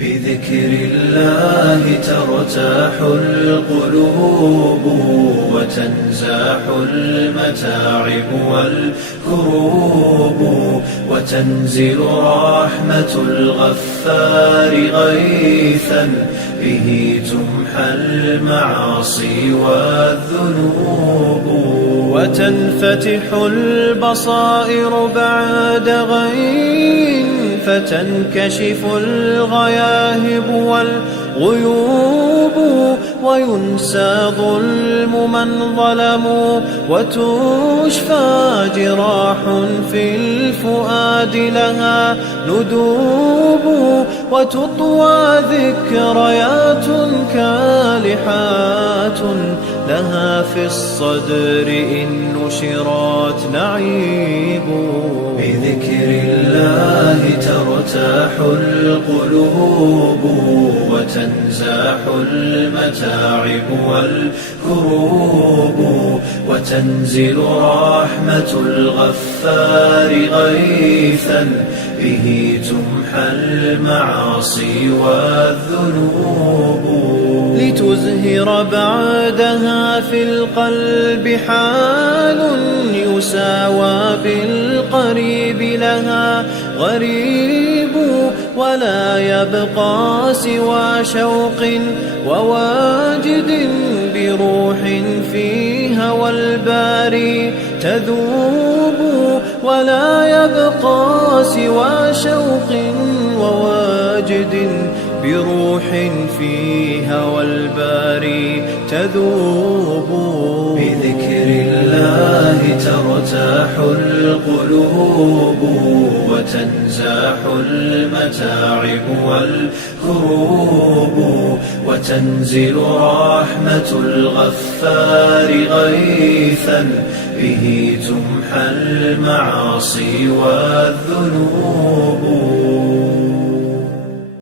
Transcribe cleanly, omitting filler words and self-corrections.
بذكر الله ترتاح القلوب وتنزاح المتاعب والكروب وتنزل رحمة الغفار غيثا به تمحى المعاصي والذنوب وتنفتح البصائر بعد غين فتنكشف الغياهب والغيوب وينسى ظلم من ظلموا وتشفى جراح في الفؤاد لها ندوب وتطوى ذكريات كالحات لها في الصدر إن نشرت نعيب بذكر الله ترتاح القلوب وتنزاح المتاعب والكروب وتنزل رحمة الغفار غيثا به تمحى المعاصي والذنوب لتزهر بعدها في القلب حال يساوى بالقريب لها غريب ولا يبقى سوى شوق وواجد بروح في هوى الباري تذوب ولا يبقى سوى شوق وواجد بروح في هوى الباري تذوب بذكر الله ترتاح القلوب وتنزاح المتاعب والكروب وتنزل رحمة الغفار غيثا به تمحى المعاصي والذنوب